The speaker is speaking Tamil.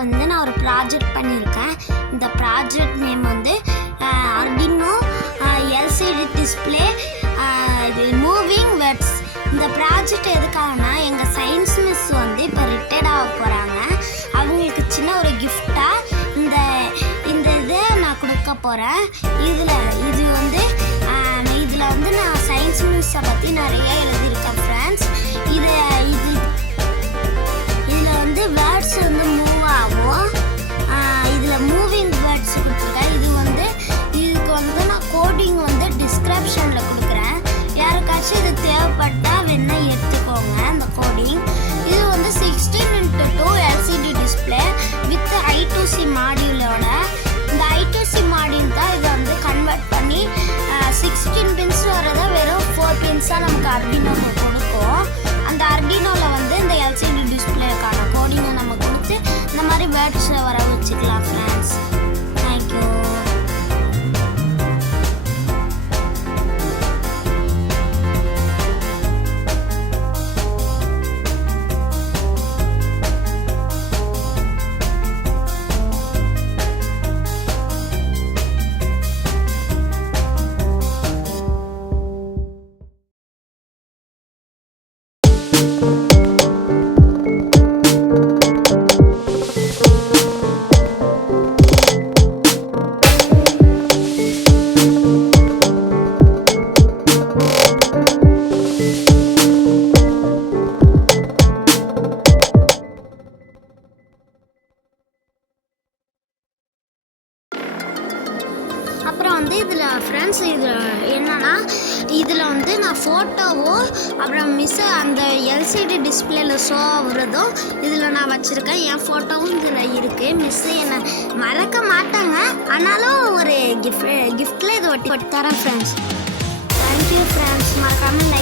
வந்து நான் ஒரு ப்ராஜெக்ட் பண்ணியிருக்கேன். இந்த ப்ராஜெக்ட் நேம் வந்து Arduino LCD display moving webs. இந்த ப்ராஜெக்ட் எதுக்காகனா எங்கள் சயின்ஸ் மிஸ் வந்து இப்போ ரிட்டையர்ட் ஆக போகிறாங்க. அவங்களுக்கு சின்ன ஒரு கிஃப்டாக இந்த இதை நான் கொடுக்க போகிறேன். இதில் வந்து நான் சயின்ஸ் மிஸ்ஸை பற்றி நிறைய எழுதியிருக்கேன் ஃப்ரெண்ட்ஸ். இதில் வந்து வேர்ட்ஸ் வந்து மூவ் ஆகும். இதில் மூவிங் வேர்ட்ஸ் கொடுத்துருக்கேன். இதுக்கு வந்து நான் கோடிங் வந்து டிஸ்கிரிப்ஷனில் கொடுக்குறேன். யாருக்காச்சும் இது தேவைப்பட்டால் வேணா எடுத்துக்கோங்க இந்த கோடிங். இது வந்து 16:2 எல்சிடி டிஸ்பிளே வித் I2C மாடியூலோட. இந்த I2C மாடியூல் தான் இதை வந்து கன்வெர்ட் பண்ணி 16 பின்ஸ் வரதை வெறும் 4 பின்ஸாக நமக்கு ஆர்டினோவில் கொடுக்கும். அந்த ஆர்டினோவில் வந்து இந்த எல்சிடி டிஸ்பிளேக்கான கோடிங்கை நம்ம கொடுத்து இந்த மாதிரி வேர்ட்ஸை வர வச்சுக்கலாம் ஃப்ரெண்ட்ஸ். தேங்க்யூ. அப்புறம் வந்து இதில் ஃப்ரெண்ட்ஸ் என்னன்னா இதில் வந்து நான் ஃபோட்டோவோ அப்புறம் அந்த எல்சிடி டிஸ்பிளேல ஷோ ஆகுறதும் இதில் நான் வச்சுருக்கேன். என் ஃபோட்டோவும் இதில் இருக்குது. மிஸ்ஸு என்னை மறக்க மாட்டாங்க. ஆனாலும் ஒரு கிஃப்டில் இது ஒட்டி தரேன் ஃப்ரெண்ட்ஸ். Thank you friends. மறக்காமல்